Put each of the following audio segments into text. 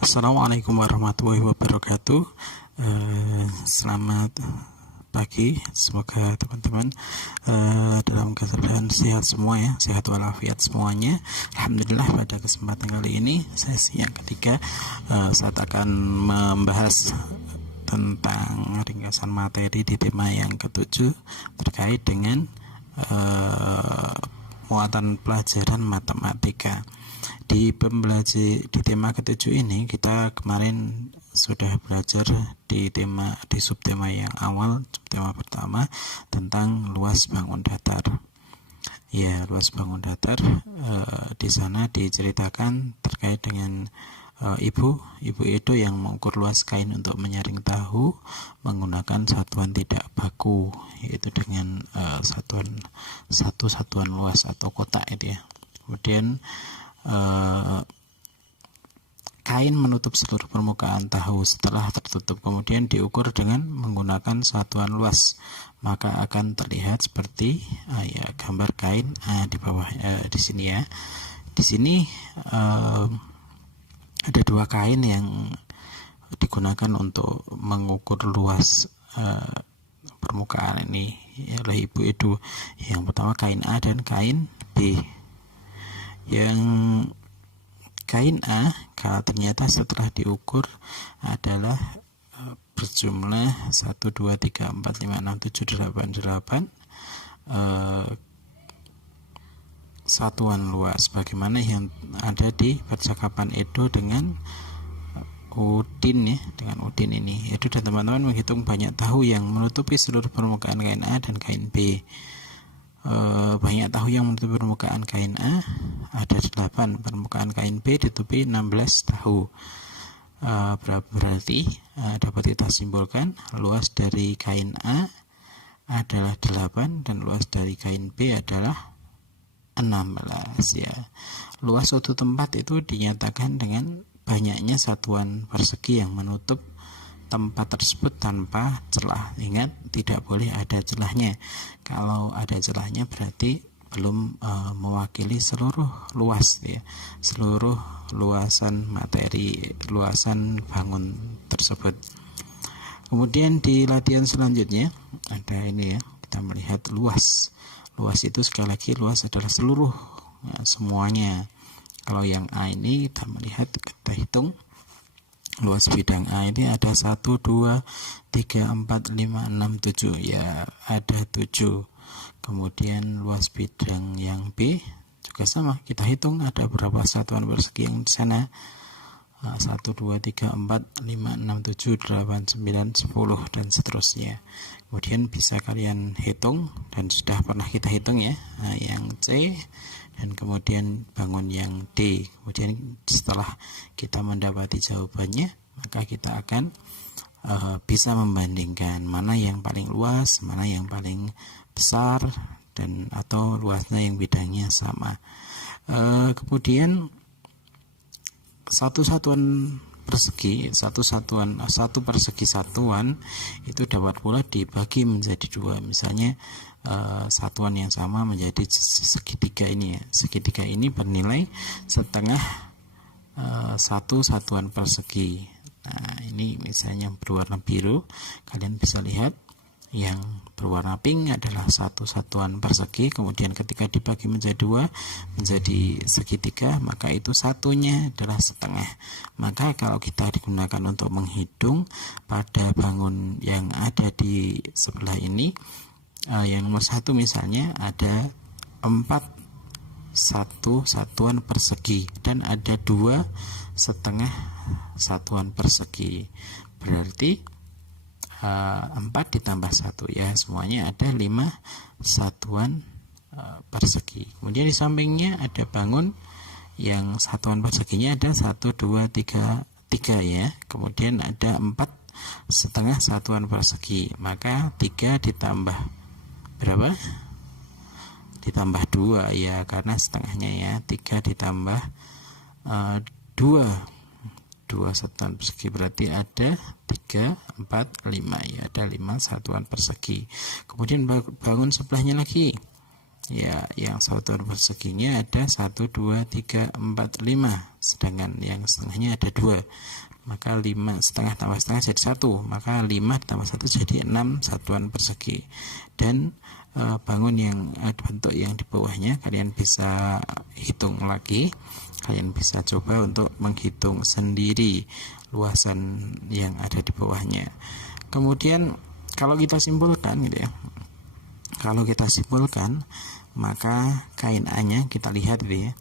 Assalamualaikum warahmatullahi wabarakatuh. Selamat pagi, semoga teman-teman dalam keadaan sehat semua ya, sehat walafiat semuanya. Alhamdulillah, pada kesempatan kali ini sesi yang ketiga saya akan membahas tentang ringkasan materi di tema yang ketujuh terkait dengan muatan pelajaran matematika. Di tema ketujuh ini kita kemarin sudah belajar di subtema yang awal, subtema pertama tentang luas bangun datar. Ya, luas bangun datar di sana diceritakan terkait dengan ibu itu yang mengukur luas kain untuk menyaring tahu menggunakan satuan tidak baku, yaitu dengan satuan luas atau kotak itu ya. Kemudian kain menutup seluruh permukaan tahu setelah tertutup, kemudian diukur dengan menggunakan satuan luas, maka akan terlihat seperti gambar kain di bawah di sini ya. Di sini ada dua kain yang digunakan untuk mengukur luas permukaan ini oleh ibu itu. Yang pertama kain A dan kain B. Yang kain A ternyata setelah diukur adalah berjumlah 1, 2, 3, 4, 5, 6, 7, 8 satuan luas, bagaimana yang ada di percakapan Edo dengan Udin ya, dengan Udin ini. Edo dan teman-teman menghitung banyak tahu yang menutupi seluruh permukaan kain A dan kain B. Banyak tahu yang menutupi permukaan kain A ada 8, permukaan kain B ditutupi 16 tahu. Berarti dapat kita simpulkan luas dari kain A adalah 8 dan luas dari kain B adalah 16 ya. Luas suatu tempat itu dinyatakan dengan banyaknya satuan persegi yang menutup tempat tersebut tanpa celah. Ingat, tidak boleh ada celahnya. Kalau ada celahnya berarti belum mewakili seluruh luas ya, seluruh luasan materi, luasan bangun tersebut. Kemudian di latihan selanjutnya ada ini ya, kita melihat luas. Luas itu sekali lagi, luas adalah seluruh semuanya. Kalau yang A ini kita melihat, kita hitung luas bidang A ini ada 1, 2, 3, 4, 5, 6, 7 ya, ada 7. Kemudian luas bidang yang B juga sama, kita hitung ada berapa satuan persegi yang di sana. 1, 2, 3, 4, 5, 6, 7, 8, 9, 10 dan seterusnya. Kemudian bisa kalian hitung dan sudah pernah kita hitung ya, yang C dan kemudian bangun yang D. Kemudian setelah kita mendapati jawabannya, maka kita akan bisa membandingkan mana yang paling luas, mana yang paling besar, dan atau luasnya yang bidangnya sama. Kemudian satu persegi satuan itu dapat pula dibagi menjadi dua. Misalnya satuan yang sama menjadi segitiga ini ya. Segitiga ini bernilai setengah satu satuan persegi. Nah, ini misalnya berwarna biru, kalian bisa lihat yang berwarna pink adalah satu satuan persegi. Kemudian ketika dibagi menjadi dua menjadi segitiga, maka itu satunya adalah setengah. Maka kalau kita digunakan untuk menghitung pada bangun yang ada di sebelah ini, yang nomor 1 misalnya ada 4 satuan persegi dan ada 2 setengah satuan persegi, berarti 4 ditambah 1 ya, semuanya ada 5 satuan persegi. Kemudian di sampingnya ada bangun yang satuan perseginya ada 1, 2, 3 ya. Kemudian ada 4 setengah satuan persegi, maka 3 ditambah berapa? Ditambah 2 ya, karena setengahnya ya. 3 ditambah 2 satuan persegi, berarti ada 3, 4, 5 ya, ada 5 satuan persegi. Kemudian bangun sebelahnya lagi Ya, yang satuan perseginya ada 1, 2, 3, 4, 5. Sedangkan yang setengahnya ada 2. Maka 5 setengah tambah setengah jadi 1. Maka 5 tambah 1 jadi 6 satuan persegi. Dan bangun yang ada bentuk yang di bawahnya kalian bisa hitung lagi. Kalian bisa coba untuk menghitung sendiri luasan yang ada di bawahnya. Kemudian kalau kita simpulkan gitu ya. Kalau kita simpulkan, maka kain A-nya kita lihat gitu ya.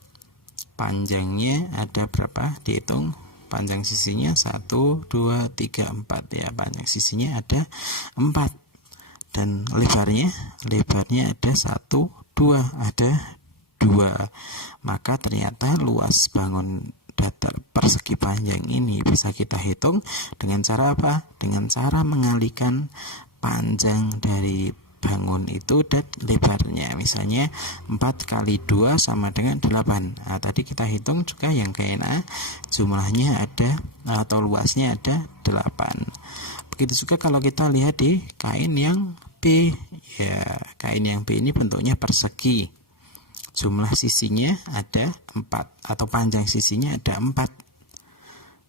Panjangnya ada berapa? Dihitung. Panjang sisinya 1, 2, 3, 4 ya. Panjang sisinya ada 4. Dan lebarnya ada 1, 2, ada 2. Maka ternyata luas bangun datar persegi panjang ini bisa kita hitung dengan cara apa? Dengan cara mengalihkan panjang dari bangun itu dan lebarnya. Misalnya 4 kali 2 sama dengan 8. Nah, tadi kita hitung juga yang kain A jumlahnya ada atau luasnya ada 8. Begitu juga kalau kita lihat di kain yang B. Ya, kain yang B ini bentuknya persegi. Jumlah sisinya ada 4 atau panjang sisinya ada 4.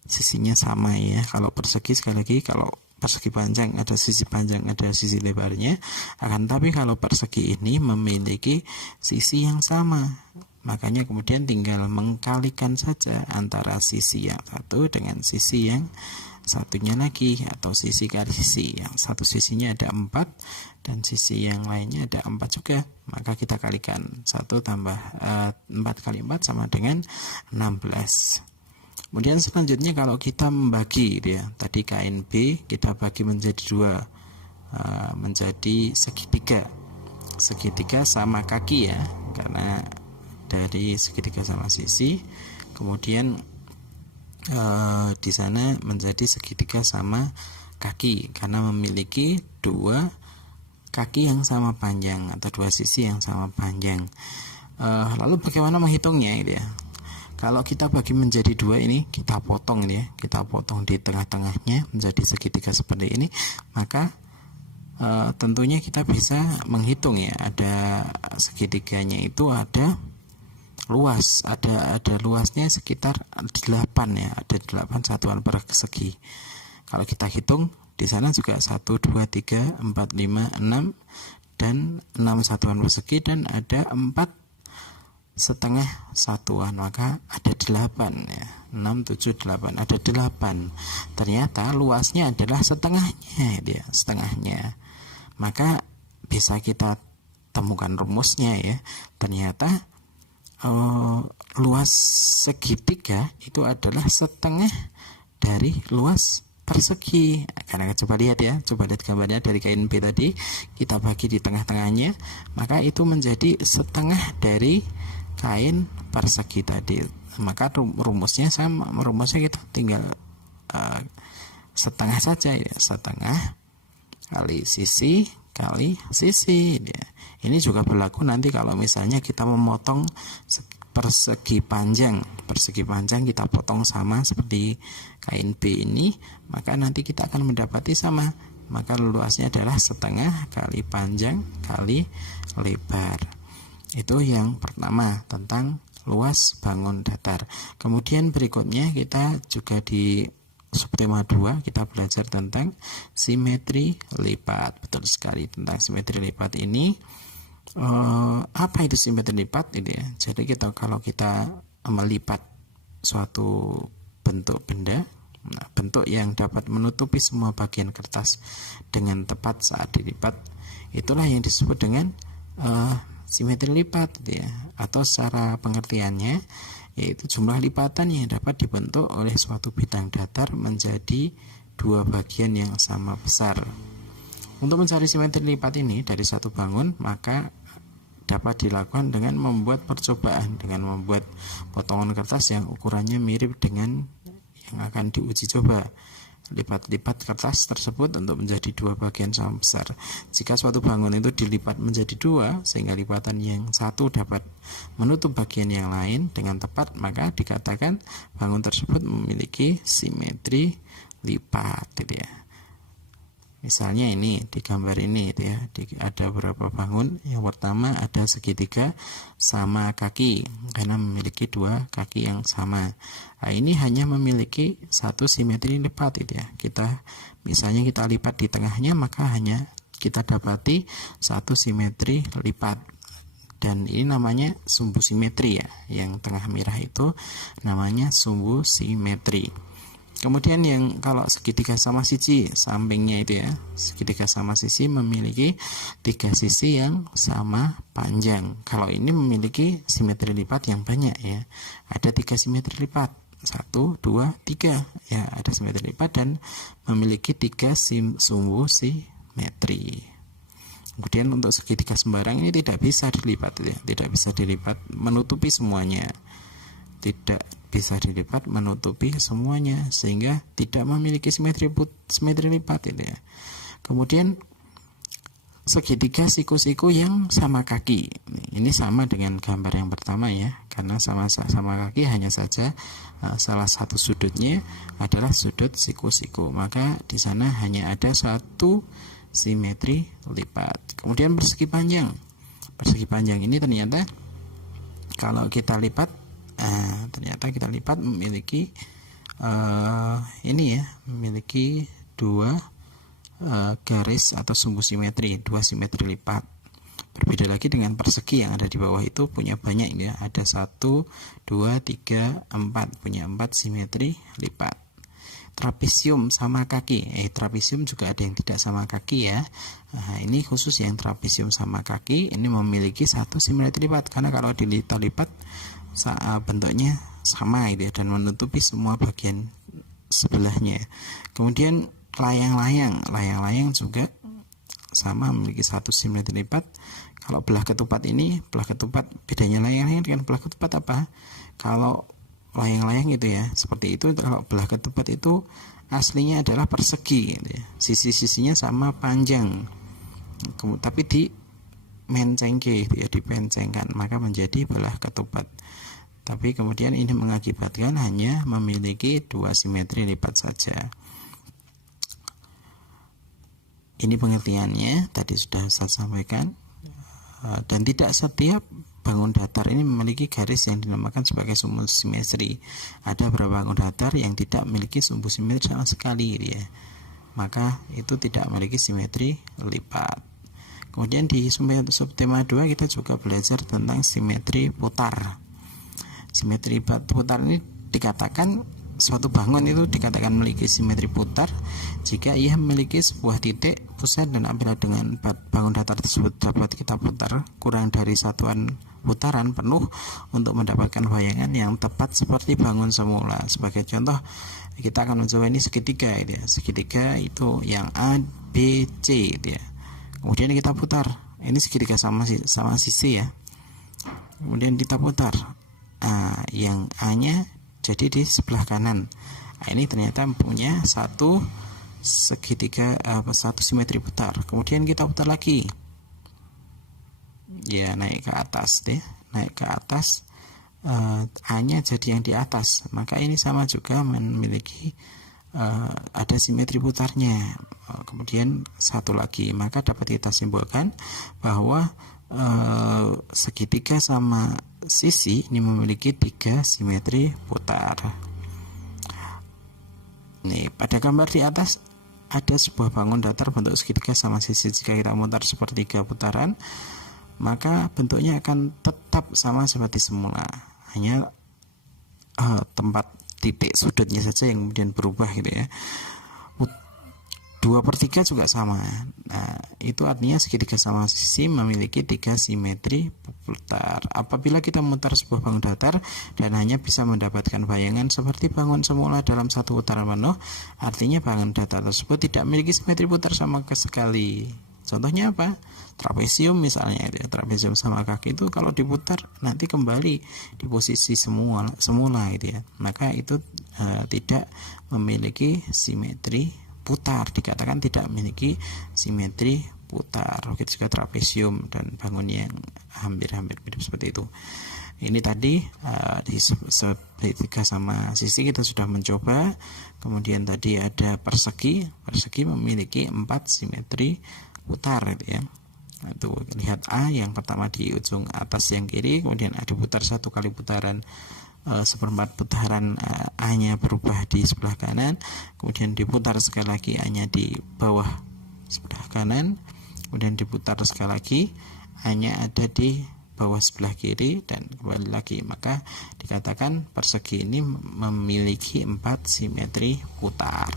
Sisinya sama ya. Kalau persegi sekali lagi, kalau persegi panjang ada sisi panjang, ada sisi lebarnya. Akan tapi kalau persegi ini memiliki sisi yang sama, makanya kemudian tinggal mengkalikan saja antara sisi yang satu dengan sisi yang satunya lagi, atau sisi kali sisi. Yang satu sisinya ada 4 dan sisi yang lainnya ada 4 juga, maka kita kalikan 1 tambah 4 kali 4 sama dengan 16. Kemudian selanjutnya kalau kita membagi ya, tadi kain B kita bagi menjadi 2, menjadi segitiga. Segitiga sama kaki ya, karena dari segitiga sama sisi. Kemudian di sana menjadi segitiga sama kaki karena memiliki 2 kaki yang sama panjang atau 2 sisi yang sama panjang. Lalu bagaimana menghitungnya gitu ya? Kalau kita bagi menjadi 2 ini, kita potong ini ya, kita potong di tengah-tengahnya menjadi segitiga seperti ini, maka tentunya kita bisa menghitung ya, ada segitiganya itu ada luas, ada luasnya sekitar 8 ya, ada 8 satuan persegi. Kalau kita hitung di sana juga 1, 2, 3, 4, 5, 6 dan 6 satuan persegi dan ada 4 setengah satuan, maka ada 8 ya. 6, 7, 8 ada 8. Ternyata luasnya adalah setengahnya dia, setengahnya. Maka bisa kita temukan rumusnya ya. Ternyata luas segitiga itu adalah setengah dari luas persegi. Karena coba lihat ya, coba lihat gambarnya dari kain B tadi, kita bagi di tengah-tengahnya, maka itu menjadi setengah dari kain persegi tadi. Maka rumusnya sama, rumusnya kita tinggal setengah saja ya, setengah kali sisi kali sisi ya. Ini juga berlaku nanti kalau misalnya kita memotong persegi panjang kita potong sama seperti kain B ini, maka nanti kita akan mendapati sama, maka luasnya adalah setengah kali panjang kali lebar. Itu yang pertama tentang luas bangun datar. Kemudian berikutnya kita juga di subtema 2 kita belajar tentang simetri lipat. Betul sekali, tentang simetri lipat ini. Apa itu simetri lipat ini ya? Jadi kalau kita melipat suatu bentuk benda, bentuk yang dapat menutupi semua bagian kertas dengan tepat saat dilipat, itulah yang disebut dengan simetri lipat ya. Atau secara pengertiannya yaitu jumlah lipatan yang dapat dibentuk oleh suatu bidang datar menjadi 2 bagian yang sama besar. Untuk mencari simetri lipat ini dari satu bangun, maka dapat dilakukan dengan membuat percobaan, dengan membuat potongan kertas yang ukurannya mirip dengan yang akan diuji coba. Lipat-lipat kertas tersebut untuk menjadi 2 bagian sama besar. Jika suatu bangun itu dilipat menjadi 2 sehingga lipatan yang satu dapat menutup bagian yang lain dengan tepat, maka dikatakan bangun tersebut memiliki simetri lipat gitu ya. Misalnya ini di gambar ini itu ya, ada beberapa bangun. Yang pertama ada segitiga sama kaki karena memiliki dua kaki yang sama. Nah, ini hanya memiliki satu simetri lipat itu ya. Misalnya kita lipat di tengahnya, maka hanya kita dapati satu simetri lipat. Dan ini namanya sumbu simetri ya. Yang tengah merah itu namanya sumbu simetri. Kemudian yang kalau segitiga sama sisi, sampingnya itu ya, segitiga sama sisi memiliki tiga sisi yang sama panjang. Kalau ini memiliki simetri lipat yang banyak ya, ada tiga simetri lipat, 1, 2, 3 ya, ada simetri lipat dan memiliki tiga sumbu simetri. Kemudian untuk segitiga sembarang ini tidak bisa dilipat ya, tidak bisa dilipat menutupi semuanya, tidak bisa dilipat menutupi semuanya, sehingga tidak memiliki simetri lipat itu ya. Kemudian segitiga siku-siku yang sama kaki, ini sama dengan gambar yang pertama ya, karena sama kaki, hanya saja salah satu sudutnya adalah sudut siku-siku, maka di sana hanya ada satu simetri lipat. Kemudian persegi panjang ini ternyata kalau kita lipat, memiliki memiliki dua garis atau sumbu simetri, dua simetri lipat. Berbeda lagi dengan persegi yang ada di bawah, itu punya banyak ya, ada 1, 2, 3, 4, punya 4 simetri lipat. Trapesium sama kaki, trapesium juga ada yang tidak sama kaki ya. Nah, ini khusus yang trapesium sama kaki ini memiliki satu simetri lipat, karena kalau dilipat bentuknya sama gitu ya, dan menutupi semua bagian sebelahnya. Kemudian layang-layang juga sama, memiliki satu simetri lipat. Kalau belah ketupat bedanya layang-layang dengan belah ketupat apa? Kalau layang-layang itu ya seperti itu, kalau belah ketupat itu aslinya adalah persegi gitu ya. Sisi-sisinya sama panjang, tapi dimencengke gitu ya, dipencengkan, maka menjadi belah ketupat. Tapi kemudian ini mengakibatkan hanya memiliki dua simetri lipat saja. Ini pengertiannya tadi sudah saya sampaikan. Dan tidak setiap bangun datar ini memiliki garis yang dinamakan sebagai sumbu simetri. Ada beberapa bangun datar yang tidak memiliki sumbu simetri sama sekali gitu ya, maka itu tidak memiliki simetri lipat. Kemudian di subtema 2 kita juga belajar tentang simetri putar. Simetri putar ini dikatakan suatu bangun itu dikatakan memiliki simetri putar jika ia memiliki sebuah titik pusat, dan apabila dengan bangun datar tersebut dapat kita putar kurang dari satuan putaran penuh untuk mendapatkan bayangan yang tepat seperti bangun semula. Sebagai contoh, kita akan mencoba ini segitiga gitu ya. Segitiga itu yang A, B, C gitu ya. Kemudian kita putar. Ini segitiga sama sisi ya. Kemudian kita putar. Yang A-nya jadi di sebelah kanan. Ini ternyata punya satu simetri putar. Kemudian kita putar lagi. Ya, naik ke atas deh. Naik ke atas, A-nya jadi yang di atas. Maka ini sama juga memiliki ada simetri putarnya. Kemudian satu lagi, maka dapat kita simpulkan bahwa segitiga sama sisi ini memiliki tiga simetri putar. Nih, pada gambar di atas ada sebuah bangun datar bentuk segitiga sama sisi. Jika kita mutar sepertiga putaran, maka bentuknya akan tetap sama seperti semula, hanya tempat titik sudutnya saja yang kemudian berubah gitu ya. 2/3 juga sama. Nah, itu artinya segitiga sama sisi memiliki tiga simetri putar. Apabila kita memutar sebuah bangun datar dan hanya bisa mendapatkan bayangan seperti bangun semula dalam satu putaran penuh, artinya bangun datar tersebut tidak memiliki simetri putar sama sekali. Contohnya apa? Trapesium misalnya itu. Trapesium sama kaki itu kalau diputar nanti kembali di posisi semula gitu ya. Maka itu tidak memiliki simetri putar, dikatakan tidak memiliki simetri putar. Begitu juga trapesium dan bangun yang hampir mirip seperti itu. Ini tadi di segitiga sama sisi kita sudah mencoba. Kemudian tadi ada persegi memiliki 4 simetri putar gitu ya. Nah, tuh lihat A yang pertama di ujung atas yang kiri, kemudian A diputar 1 kali putaran, seperempat putaran A-nya berubah di sebelah kanan, kemudian diputar sekali lagi A-nya di bawah sebelah kanan, kemudian diputar sekali lagi A-nya ada di bawah sebelah kiri dan kembali lagi. Maka dikatakan persegi ini memiliki 4 simetri putar.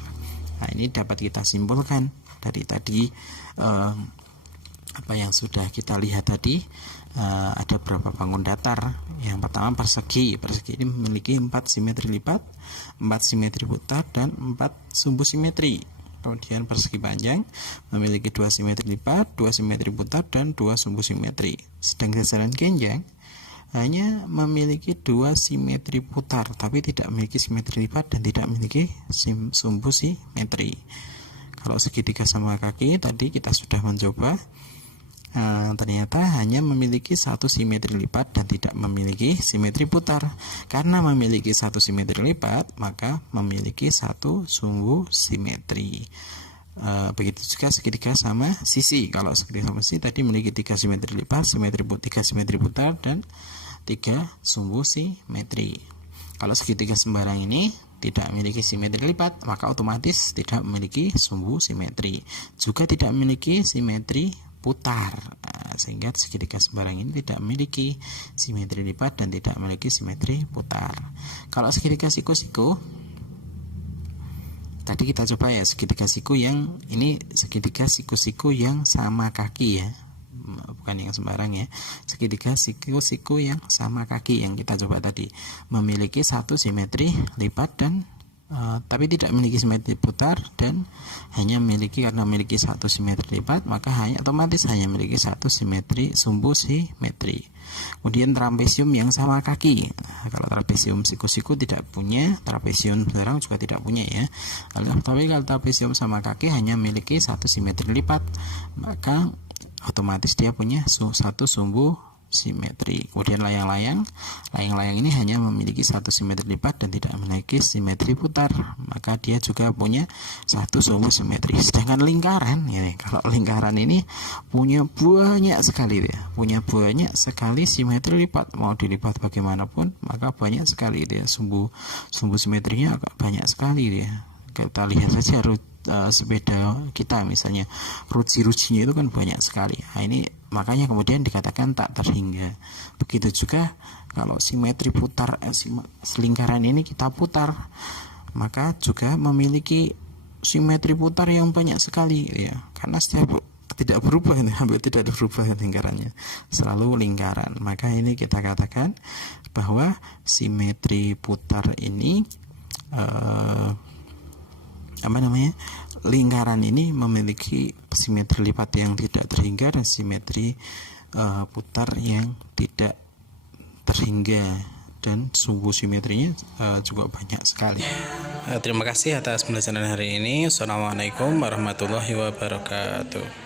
Nah, ini dapat kita simpulkan dari tadi apa yang sudah kita lihat tadi. Ada beberapa bangun datar. Yang pertama persegi ini memiliki 4 simetri lipat, 4 simetri putar, dan 4 sumbu simetri. Kemudian persegi panjang memiliki 2 simetri lipat, 2 simetri putar, dan 2 sumbu simetri. Sedang dasaran genjang hanya memiliki 2 simetri putar, tapi tidak memiliki simetri lipat dan tidak memiliki sumbu simetri. Kalau segitiga sama kaki tadi kita sudah mencoba, ternyata hanya memiliki 1 simetri lipat dan tidak memiliki simetri putar. Karena memiliki 1 simetri lipat, maka memiliki 1 sumbu simetri. Begitu juga segitiga sama sisi. Kalau segitiga sama sisi tadi memiliki 3 simetri lipat, 3 simetri putar, dan 3 sumbu simetri. Kalau segitiga sembarang ini tidak memiliki simetri lipat, maka otomatis tidak memiliki sumbu simetri. Juga tidak memiliki simetri putar, sehingga segitiga sembarang ini tidak memiliki simetri lipat dan tidak memiliki simetri putar. Kalau segitiga siku-siku tadi kita coba ya, segitiga siku yang ini segitiga siku-siku yang sama kaki ya, bukan yang sembarang ya. Segitiga siku-siku yang sama kaki yang kita coba tadi memiliki 1 simetri lipat dan tapi tidak memiliki simetri putar, dan hanya memiliki, karena memiliki 1 simetri lipat maka otomatis hanya memiliki 1 simetri sumbu simetri. Kemudian trapesium yang sama kaki. Kalau trapesium siku-siku tidak punya, trapesium sembarang juga tidak punya ya. Tapi kalau trapesium sama kaki hanya memiliki 1 simetri lipat, maka otomatis dia punya 1 sumbu simetri. Kemudian layang-layang ini hanya memiliki 1 simetri lipat dan tidak memiliki simetri putar, maka dia juga punya 1 sumbu simetri. Sedangkan lingkaran ini, kalau lingkaran ini punya banyak sekali ya, punya banyak sekali simetri lipat. Mau dilipat bagaimanapun maka banyak sekali dia, sumbu simetrinya agak banyak sekali dia. Kita lihat saja sepeda kita misalnya, ruji-rujinya itu kan banyak sekali. Nah, ini makanya kemudian dikatakan tak terhingga. Begitu juga kalau simetri putar, lingkaran ini kita putar, maka juga memiliki simetri putar yang banyak sekali ya, karena setiap tidak berubah, hampir tidak berubah lingkarannya, selalu lingkaran. Maka ini kita katakan bahwa simetri putar ini lingkaran ini memiliki simetri lipat yang tidak terhingga dan simetri putar yang tidak terhingga, dan sumbu simetrinya juga banyak sekali. Terima kasih atas pembelajaran hari ini. Assalamualaikum warahmatullahi wabarakatuh.